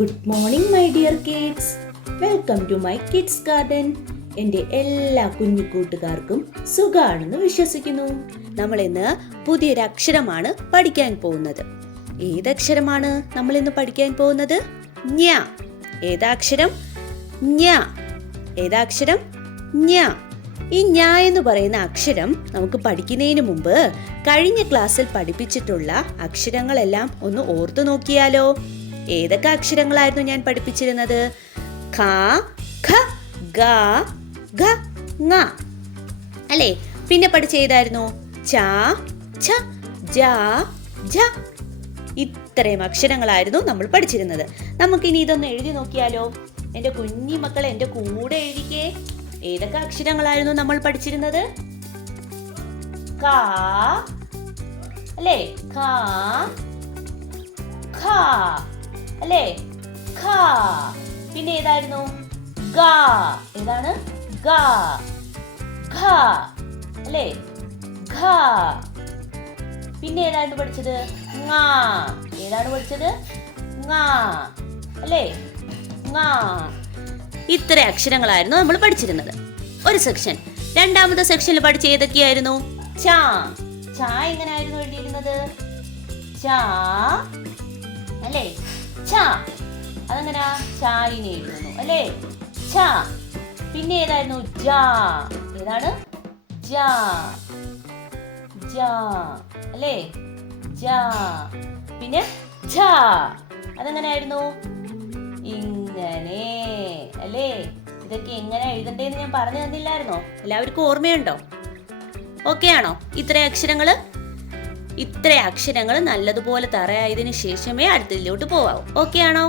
Good morning my dear kids. Welcome to my kids garden. എൻ്റെ എല്ലാ കുഞ്ഞു കൂട്ടുകാർക്കും സുഖാണെന്ന് വിശ്വസിക്കുന്നു. നമ്മൾ ഇന്ന് പുതിയൊരു അക്ഷരമാണ് പഠിക്കാൻ പോകുന്നത്. ഏതക്ഷരമാണ് നമ്മൾ ഇന്ന് പഠിക്കാൻ പോകുന്നത്? ഞ്ഞ. ഏതാക്ഷരം? ഞ്ഞ. ഏതാക്ഷരം? ഞ്ഞ. ഈ ഞ്ഞ എന്ന് പറയുന്ന അക്ഷരം നമുക്ക് പഠിക്കുന്നതിന് മുമ്പ് കഴിഞ്ഞ ക്ലാസ്സിൽ പഠിപ്പിച്ചിട്ടുള്ള അക്ഷരങ്ങളെല്ലാം ഒന്ന് ഓർത്തു നോക്കിയാലോ? ഏതൊക്കെ അക്ഷരങ്ങളായിരുന്നു ഞാൻ പഠിപ്പിച്ചിരുന്നത്? ഖ, ഖ, ഗ, ഘ, ങ അല്ലേ? പിന്നെ പഠിച്ച ഏതായിരുന്നു? ച, ഛ, ജ, ഝ. ഇത്രയും അക്ഷരങ്ങളായിരുന്നു നമ്മൾ പഠിച്ചിരുന്നത്. നമുക്കിനി ഇതൊന്ന് എഴുതി നോക്കിയാലോ? എൻ്റെ കുഞ്ഞി മക്കൾ എൻ്റെ കൂടെ എഴുതിക്കേ. ഏതൊക്കെ അക്ഷരങ്ങളായിരുന്നു നമ്മൾ പഠിച്ചിരുന്നത്? ക അല്ലേ? ക, ഖ അല്ലേ? ഖ. പിന്നെ ഏതായിരുന്നു? ഗ. ഏതാണ്? ഗ. ഘ അല്ലേ? ഘ. പിന്നെ ഏതായിരുന്നു പഠിച്ചത്? ങ. ഏതാണ് പഠിച്ചത്? ങ അല്ലേ? ങ. ഇത്ര അക്ഷരങ്ങളായിരുന്നു നമ്മൾ പഠിച്ചിരുന്നത് ഒരു സെക്ഷൻ. രണ്ടാമത്തെ സെക്ഷനിൽ പഠിച്ച ഏതൊക്കെയായിരുന്നു? ച. ച എങ്ങനെയായിരുന്നു എഴുതിയിരുന്നത്? ച അല്ലേ? ഛ. അതെങ്ങനാ? ചായിനെ എഴുതുന്നു അല്ലേ? ഛ. പിന്നെ ഏതായിരുന്നു? ജ. ഏതാണ്? ജ. ജ അല്ലേ? ജ. പിന്നെ ഝ. അതെങ്ങനെയായിരുന്നു? ഇങ്ങനെ അല്ലേ? ഇതൊക്കെ എങ്ങനെ എഴുതണ്ടേന്ന് ഞാൻ പറഞ്ഞു തന്നില്ലായിരുന്നോ? എല്ലാവർക്കും ഓർമ്മയുണ്ടോ? ഓക്കെ ആണോ? ഇത്ര അക്ഷരങ്ങൾ നല്ലതുപോലെ തറയായതിനു ശേഷമേ അടുത്തതിലോട്ട് പോവാവൂ. ഓക്കെ ആണോ?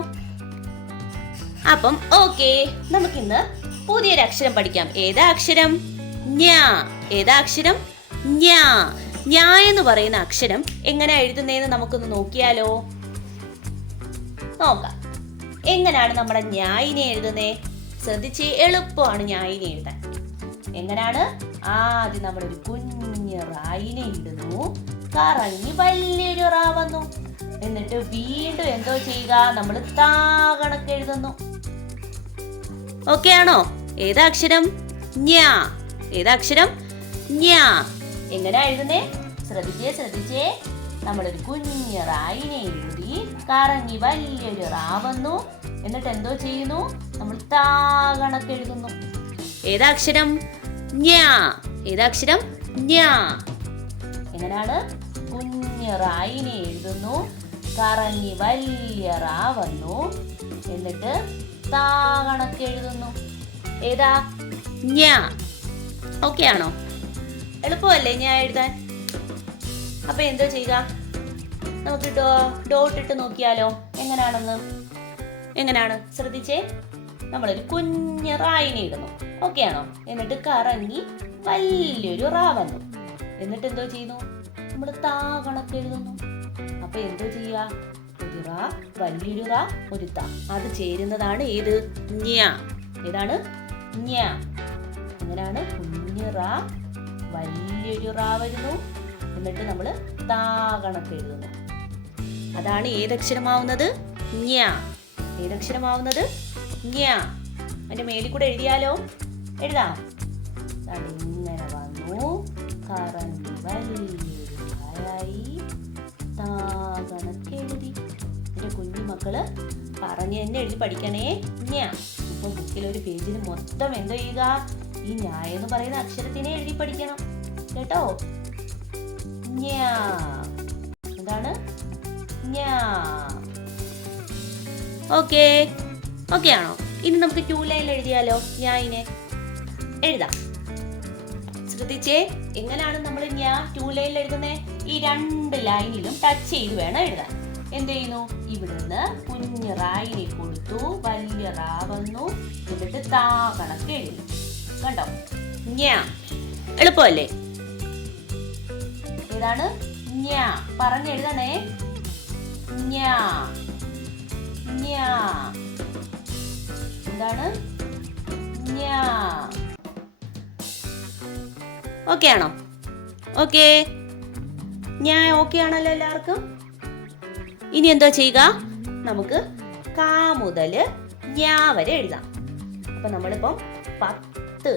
അപ്പം ഓക്കെ, നമുക്കിന്ന് പുതിയൊരു അക്ഷരം പഠിക്കാം. ഏതാ അക്ഷരം? ഞ്ഞ. ഏതാ അക്ഷരം? ഞ്ഞ. ഞ്ഞ എന്ന് പറയുന്ന അക്ഷരം എങ്ങനെ എഴുതുന്നതെന്ന് നമുക്കൊന്ന് നോക്കിയാലോ? നോക്കാം. എങ്ങനെയാണ് നമ്മുടെ ഞായിനെ എഴുതുന്നേ? ശ്രദ്ധിച്ച്, എളുപ്പമാണ് ഞായിനെ എഴുതാൻ. എങ്ങനെയാണ്? ആദ്യം നമ്മളൊരു കുഞ്ഞ് റായിനെ ഇടുന്നു, കറങ്ങി വലിയൊരു റാ വന്നു. എന്നിട്ട് വീണ്ടും എന്തോ ചെയ്യുക? നമ്മൾ താ കണക്ക് എഴുതുന്നു. ഓക്കെ ആണോ? ഏതാ അക്ഷരം? ഞ്ഞ. ഏതാ അക്ഷരം? ഞ്ഞ. എങ്ങനെയാ എഴുതുന്നേ? ശ്രദ്ധിച്ചേ. നമ്മളൊരു കുഞ്ഞ് റായിനെ എഴുതി, കറങ്ങി വലിയൊരു റാ വന്നു. എന്നിട്ട് എന്തോ ചെയ്യുന്നു? നമ്മൾ താ കണക്ക് എഴുതുന്നു. ഏതാ അക്ഷരം? ഞ്ഞ. ഏതാ അക്ഷരം? ഞ്ഞ. എങ്ങനെയാണ്? കുഞ്ഞ് റായിനെ എഴുതുന്നു, കറങ്ങി വലിയ റാ വന്നു. എന്നിട്ട് താ കണക്ക് എഴുതുന്നു. ഏതാ? ഞ്ഞ. ഓക്കെ ആണോ? എളുപ്പമല്ലേ ഞാൻ എഴുതാൻ? അപ്പൊ എന്തോ ചെയ്യുക? നമുക്ക് ഡോട്ട് ഇട്ട് നോക്കിയാലോ എങ്ങനെയാണെന്ന്? എങ്ങനെയാണ്? ശ്രദ്ധിച്ചേ. നമ്മളൊരു കുഞ്ഞ് റായിനെ ഇടുന്നു. ഓക്കെ ആണോ? എന്നിട്ട് കറങ്ങി വലിയൊരു റാ വന്നു. എന്നിട്ട് എന്തോ ചെയ്യുന്നു? നമ്മൾ താ കണക്ക് എഴുതുന്നു. അപ്പൊ എന്തോ ചെയ്യുക? ഒരു റാ, വലിയൊരു റാ, ഒരു താ, അത് ചേരുന്നതാണ് ഏത്? ഞ്ഞ. ഏതാണ്? ഞ്ഞ. എങ്ങനെയാണ്? കുഞ്ഞ് റാ, വലിയൊരു റാ വരുന്നു. എന്നിട്ട് നമ്മൾ താ കണക്ക് എഴുതുന്നു. അതാണ് ഏതക്ഷരമാവുന്നത്? ഞ്ഞ. ഏതക്ഷരമാവുന്നത്? ഞ്ഞ. അതിന്റെ മേലിൽ കൂടെ എഴുതിയാലോ? എഴുതാം. ഇങ്ങനെ വന്നു, കറങ്ങി വലിയൊരു റായായി, താ കണക്ക് എഴുതി. എന്റെ കുഞ്ഞു മക്കള് പറഞ്ഞ് തന്നെ എഴുതി പഠിക്കണേ. ഞ്ഞ. ഇപ്പൊ ബുക്കിലൊരു പേജിൽ മൊത്തം എന്തോ ചെയ്യുക? ഈ ഞ്ഞ എന്ന് പറയുന്ന അക്ഷരത്തിനെ എഴുതി പഠിക്കണം കേട്ടോ. ഞ്ഞ. എന്താണ്? ഞ്ഞ. ഓക്കെ ആണോ? ഇനി നമുക്ക് 2 ലൈനിൽ എഴുതിയാലോ? ഞായിനെ എഴുതാം. ശ്രദ്ധിച്ചേ. എങ്ങനെയാണ് നമ്മൾ ഞ്ഞ 2 ലൈനിൽ എഴുതുന്നേ? ഈ 2 ലൈനിലും ടച്ച് ചെയ്ത് വേണം എഴുതാൻ. എന്ത് ചെയ്യുന്നു? ഇവിടുന്ന് കുഞ്ഞ് റായിനെ കൊടുത്തു, വലിയ റാ വന്നു. എന്നിട്ട് താ കണക്ക് എഴുതി. കണ്ടോ? ഞ്ഞ. എളുപ്പമല്ലേ? ഏതാണ്? ഞ്ഞ. പറഞ്ഞെഴുതണേ. ഞ്ഞ. ഞ്ഞ. എന്താണ്? ഞ്ഞ. ഓക്കെ ആണോ? ഓക്കെ. ഞാൻ ഓക്കെ ആണല്ലോ എല്ലാവർക്കും? ഇനി എന്താ ചെയ്യുക? നമുക്ക് കാ മുതൽ ഞാ വരെ എഴുതാം. അപ്പൊ നമ്മളിപ്പം 10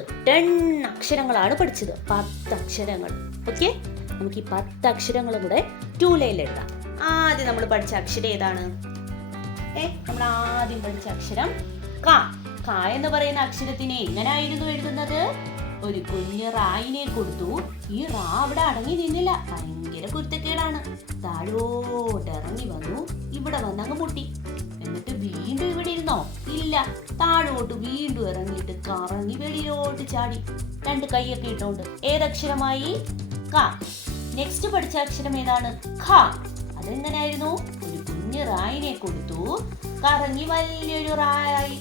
അക്ഷരങ്ങളാണ് പഠിച്ചത്. 10 അക്ഷരങ്ങൾ. ഓക്കെ, നമുക്ക് ഈ 10 അക്ഷരങ്ങളും കൂടെ 2 ലൈനിൽ എഴുതാം. ആദ്യം നമ്മൾ പഠിച്ച അക്ഷരം ഏതാണ്? നമ്മൾ ആദ്യം പഠിച്ച അക്ഷരം ക. ക എന്ന് പറയുന്ന അക്ഷരത്തിനെ എങ്ങനായിരുന്നു എഴുതുന്നത്? ഒരു കുഞ്ഞ് റായിനെ കൊടുത്തു. ഈ റാ അവിടെ അടങ്ങി നിന്നില്ല. ഭയങ്കര കുരുത്തക്കേടാണ്. താഴോട്ട് ഇറങ്ങി വന്നു, ഇവിടെ വന്നങ്ങ് മുട്ടി. എന്നിട്ട് വീണ്ടും ഇവിടെ ഇരുന്നോ? ഇല്ല, താഴോട്ട് വീണ്ടും ഇറങ്ങിയിട്ട് കറങ്ങി വെളിയിലോട്ട് ചാടി, 2 കൈയൊക്കെ ഇട്ടോണ്ട്. ഏതക്ഷരമായി? ക. നെക്സ്റ്റ് പഠിച്ച അക്ഷരം ഏതാണ്? ഖ. അതെങ്ങനായിരുന്നു? ഒരു കുഞ്ഞ് റായിനെ കൊടുത്തു, കറങ്ങി വലിയൊരു റായി.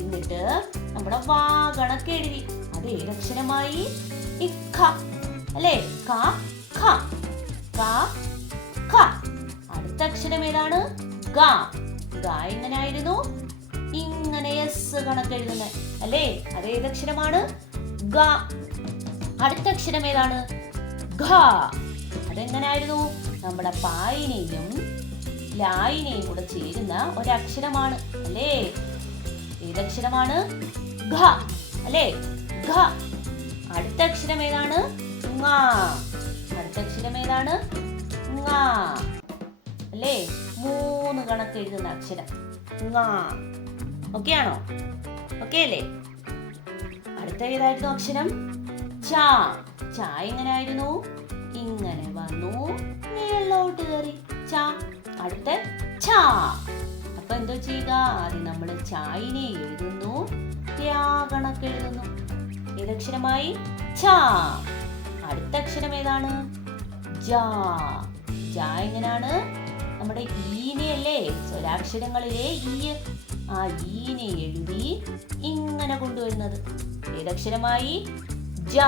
എന്നിട്ട് നമ്മുടെ വാ കണക്ക് എഴുതി. അത് ഏതക്ഷരമായി? ഇഖ അല്ലേ? ക ഖ ക ഖ. അടുത്ത അക്ഷരം ഏതാണ്? ഗ. ഗ എങ്ങനായിരുന്നു? ഇങ്ങനെ എസ് കണക്ക് എഴുതുന്നത് അല്ലേ? അത് ഏതക്ഷരമാണ്? ഗ. അടുത്ത അക്ഷരം ഏതാണ്? ഘ. അതെങ്ങനായിരുന്നു? നമ്മുടെ പായിനെയും ലായിനെയും കൂടെ ചേരുന്ന ഒരക്ഷരമാണ് അല്ലേ? ഏതക്ഷരമാണ്? ഘ അല്ലേ? ഘ. അടുത്ത അക്ഷരം ഏതാണ്? ങ. അടുത്ത അക്ഷരം ഏതാണ്? ങ അല്ലേ? 3 കണക്ക് എഴുതുന്ന അക്ഷരം ങ. ഓക്കെ ആണോ? ഓക്കെ അല്ലേ? അടുത്ത ഏതായിരുന്നു അക്ഷരം? ച. ച എങ്ങനായിരുന്നു? ഇങ്ങനെ വന്നു, മേലോട്ട് കയറി ച. അടുത്ത ഛ. അപ്പൊ എന്തോ ചെയ്യുക? ആദ്യം നമ്മൾ ചായിനെ എഴുതുന്നു, കണക്ക് എഴുതുന്നു. ഏതക്ഷരമായി? ഛ. അടുത്ത അക്ഷരം ഏതാണ്? ജ. ജ എങ്ങനെയാണ്? നമ്മുടെ ഈനെ അല്ലേ? സ്വരാക്ഷരങ്ങളിലെ ഈ, ആ ഈനെ എഴുതി ഇങ്ങനെ കൊണ്ടുവരുന്നത്. ഏതക്ഷരമായി? ജ.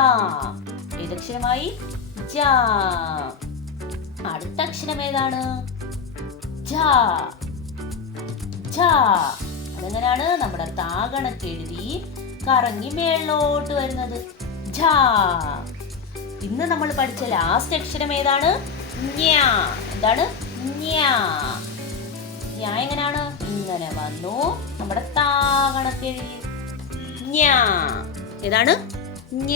ഏതക്ഷരമായി? ജ. അടുത്ത അക്ഷരം ഏതാണ്? ജ. ജ. അതെങ്ങനെയാണ്? നമ്മുടെ താകണക്ക് എഴുതി കറങ്ങി മേലോട്ട് വരുന്നത്. ജ. ഇന്ന് നമ്മൾ പഠിച്ച ലാസ്റ്റ് അക്ഷരം ഏതാണ്? ഞ. എന്താണ്? ഞ. ഞ എങ്ങനെയാണ്? ഇങ്ങനെ വന്നു, നമ്മുടെ താകണക്ക് എഴുതി ഞ. ഏതാണ്? ഞ.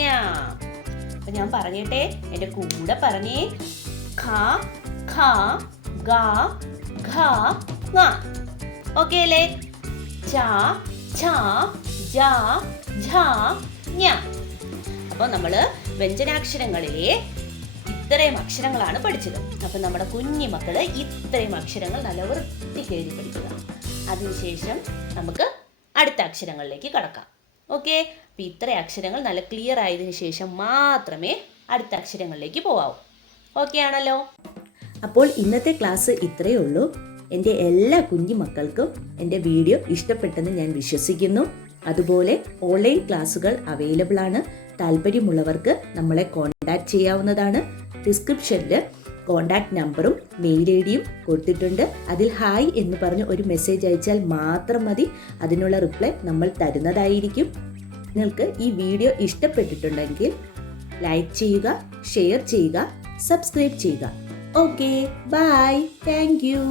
അപ്പൊ ഞാൻ പറഞ്ഞിട്ടെ, എന്റെ കൂടെ പറഞ്ഞേ. ഖ ഖ ഗ ഘ ങ. ഓക്കെ അല്ലേ? ച ഛ ജ ഝ ഞ. അപ്പൊ നമ്മള് വ്യഞ്ജനാക്ഷരങ്ങളിലെ ഇത്രയും അക്ഷരങ്ങളാണ് പഠിച്ചത്. അപ്പൊ നമ്മുടെ കുഞ്ഞു മക്കള് ഇത്രയും അക്ഷരങ്ങൾ നല്ല വൃത്തിക്ക് എഴുതി പഠിക്കുക. അതിനുശേഷം നമുക്ക് അടുത്ത അക്ഷരങ്ങളിലേക്ക് കടക്കാം. ഓക്കെ, അപ്പൊ ഇത്രയും അക്ഷരങ്ങൾ നല്ല ക്ലിയർ ആയതിനു ശേഷം മാത്രമേ അടുത്ത അക്ഷരങ്ങളിലേക്ക് പോവാവൂ. ഓക്കെ ആണല്ലോ? അപ്പോൾ ഇന്നത്തെ ക്ലാസ് ഇത്രയേ ഉള്ളൂ. എൻ്റെ എല്ലാ കുഞ്ഞു മക്കൾക്കും എൻ്റെ വീഡിയോ ഇഷ്ടപ്പെട്ടെന്ന് ഞാൻ വിശ്വസിക്കുന്നു. അതുപോലെ ഓൺലൈൻ ക്ലാസ്സുകൾ അവൈലബിൾ ആണ്. താല്പര്യമുള്ളവർക്ക് നമ്മളെ കോൺടാക്ട് ചെയ്യാവുന്നതാണ്. ഡിസ്ക്രിപ്ഷനിൽ കോൺടാക്ട് നമ്പറും മെയിൽ ഐ ഡിയും കൊടുത്തിട്ടുണ്ട്. അതിൽ ഹായ് എന്ന് പറഞ്ഞ് ഒരു മെസ്സേജ് അയച്ചാൽ മാത്രം മതി. അതിനുള്ള റിപ്ലൈ നമ്മൾ തരുന്നതായിരിക്കും. നിങ്ങൾക്ക് ഈ വീഡിയോ ഇഷ്ടപ്പെട്ടിട്ടുണ്ടെങ്കിൽ ലൈക്ക് ചെയ്യുക, ഷെയർ ചെയ്യുക, സബ്സ്ക്രൈബ് ചെയ്യുക. Okay, bye, thank U.